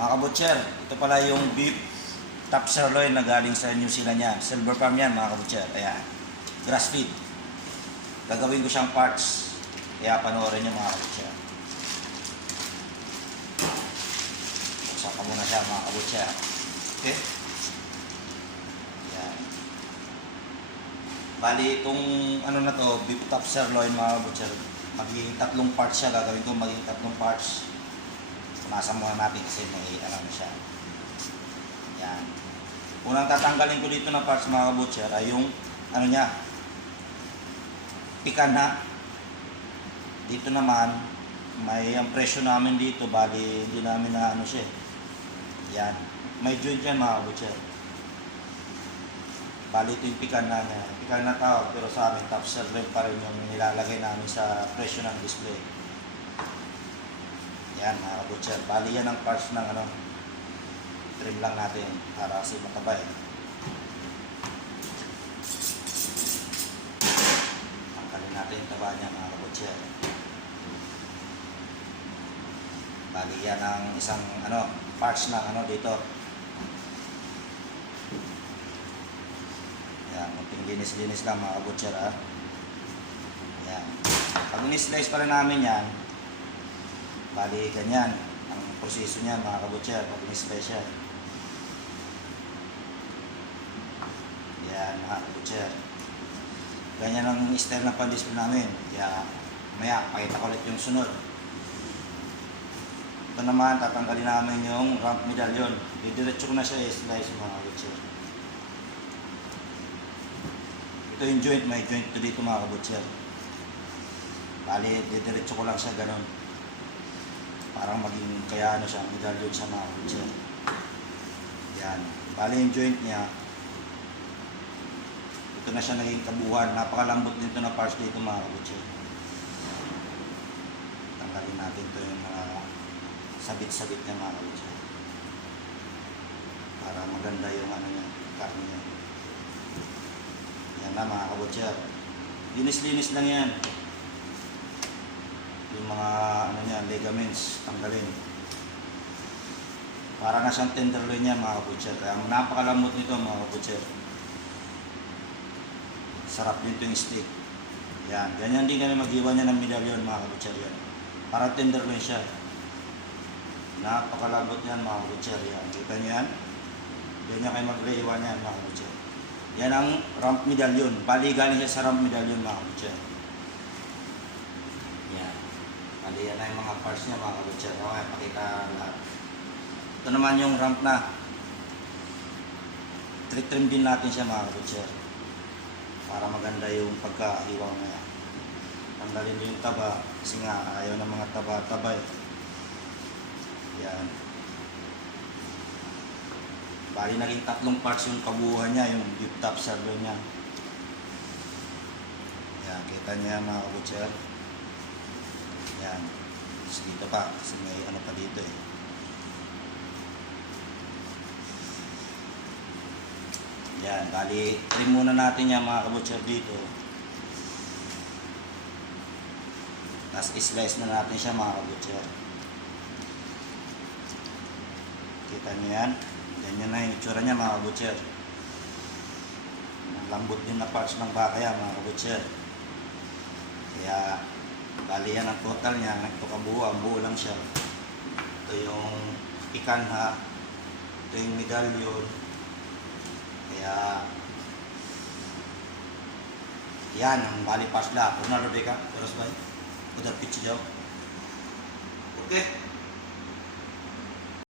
Mga kabutcher, ito pala yung beef top sirloin na galing sa New Zealand yan. Silver farm yan mga kabutcher. Ayan. Grass feed. Gagawin ko siyang parts. Kaya panoorin niyo mga kabutcher. Buksan ko muna siya mga kabutcher. Okay? Ayan. Bali, itong ano na to, beef top sirloin mga kabutcher. Magiging tatlong parts siya. Gagawin ko magiging tatlong parts. Muna natin kasi may ano na siya. Yan. Unang tatanggalin ko dito na parts mga kabutcher ay yung ano niya, pikana. Dito naman, may ang presyo namin dito, bali hindi namin na ano siya. eh. Yan. May joint yan mga kabutcher. Bali ito yung pikana niya. Pikana tawag, pero sa amin top server pa rin yung nilalagay namin sa presyo ng display. Yan mga kabutcher. Bali yan ang parts ng ano, trim lang natin para kasi matabay. Tanggalin natin yung taba niya mga kabutcher. Bali yan ang isang ano, parts ng ano dito. Yan, munting linis-linis lang mga kabutcher ha. Yan. Pag ni-slice pa rin namin yan, bali ganyan ang proseso niyan mga kabutcher pag ni-slice yan. Mga kabutcher. Ganyan ang style ng pan-display namin. Kaya, maya, pakita ko ulit yung sunod. Ito naman, tatanggalin namin yung ramp medallion. Didiretso ko na siya i-slice mga kabutcher. Ito yung joint, may joint to dito mga kabutcher. Bali, didiretso ko lang siya ganun. Parang maging kaya ano siya, medallion sa mga kabutcher. Yan. Bali yung joint niya, ito na siya naging kabuhan. Napakalambot nito na parts dito mga kabutse. Tanggalin natin ito yung mga sabit-sabit niya mga kabutse. Para maganda yung ano niya, karne niya. Yan na mga kabutse. Linis-linis lang yan. Yung mga ano niya, ligaments, tanggalin. Para na siyang tenderloin niya mga kabutse. Kaya napakalambot nito mga kabutse sarap din ito yung steak. Yan, ganyan din kami mag-iwan niya ng medallion mga kabutser yan. Para tenderloin siya. Napakalambot yan mga kabutser yan. Kita niyo yan? Ganyan kayo mag-iwan yan mga kabutser. Yan ang rump medallion. Bali galing siya sa rump medallion mga kabutser. Yan. Bali yan na yung mga parts niya mga kabutser. Okay, pakita lahat. Ito naman yung rump na. Trim din natin siya mga kabutser para maganda yung pagkahiwa niya. Tanggalin mo yung taba kasi nga ayaw ng mga taba-tabay. Yan. Bali naging tatlong parts yung kabuuan niya, yung deep top servo niya. Yan, kita niya mga kabutser. Yan. Tapos dito pa, kasi may ano pa dito eh. Yan, bali, trim muna natin yan mga kabutcher dito. Tapos slice na natin siya mga kabutcher. Kita niyo yan? Ganyan na yung itsura niya mga kabutcher. Ang Lambot din na parts ng baka yan mga kabutcher. Kaya, bali yan ang total niya. Ito kabuo, ang buo lang siya. Ito yung ikanha. Ito yung medallion. Kaya, yan ang bali pasla. Ronaldo Deca, terus bay. Udah pitch jauh. Oke.